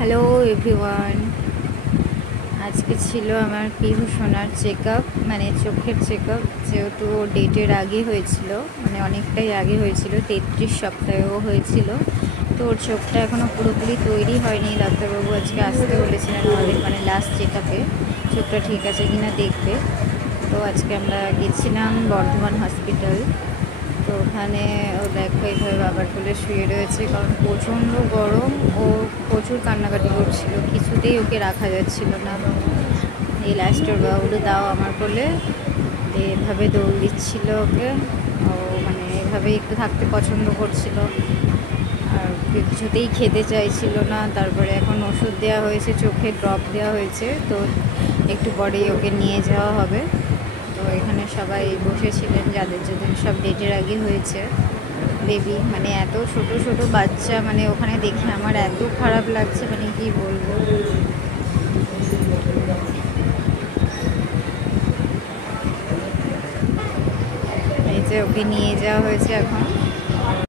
Hello everyone, আজকে ছিল আমার পিহু সোনার চেক আপ, মানে চোখের চেক আপ। যেহেতু ডেটের আগে হয়েছিল, মানে অনেকটাই আগে হয়েছিল, 33 সপ্তাহেও হয়েছিল। তো ওর চোখটা এখনও পুরোপুরি তৈরি হয়নি। ডাক্তারবাবু আজকে আসতে বলেছিলেন আমাদের, মানে লাস্ট চেক আপে চোখটা ঠিক আছে কিনা দেখবে। তো আজকে আমরা গেছিলাম বর্ধমান হসপিটাল। তো ওখানে ও দেখো এইভাবে বাবার কোলে শুয়ে রয়েছে, কারণ প্রচণ্ড গরম। ও প্রচুর কান্নাকাটি করছিল, কিছুতেই ওকে রাখা যাচ্ছিল না। এই লাস্ট ওর বাবুটা দাও আমার কোলে, এভাবে দৌড় দিচ্ছিল ওকে। ও মানে এভাবেই একটু থাকতে পছন্দ করছিল, আর কিছুতেই খেতে চাইছিল না। তারপরে এখন ওষুধ দেওয়া হয়েছে, চোখে ড্রপ দেওয়া হয়েছে, তো একটু পরেই ওকে নিয়ে যাওয়া হবে। তো এখানে সবাই বসেছিলেন যাদের যাদের সব ডেটের আগে হয়েছে বেবি, মানে এত ছোট ছোট বাচ্চা, মানে ওখানে দেখে আমার এত খারাপ লাগছে, মানে কি বলবো। এই যে ওকে নিয়ে যাওয়া হয়েছে এখন।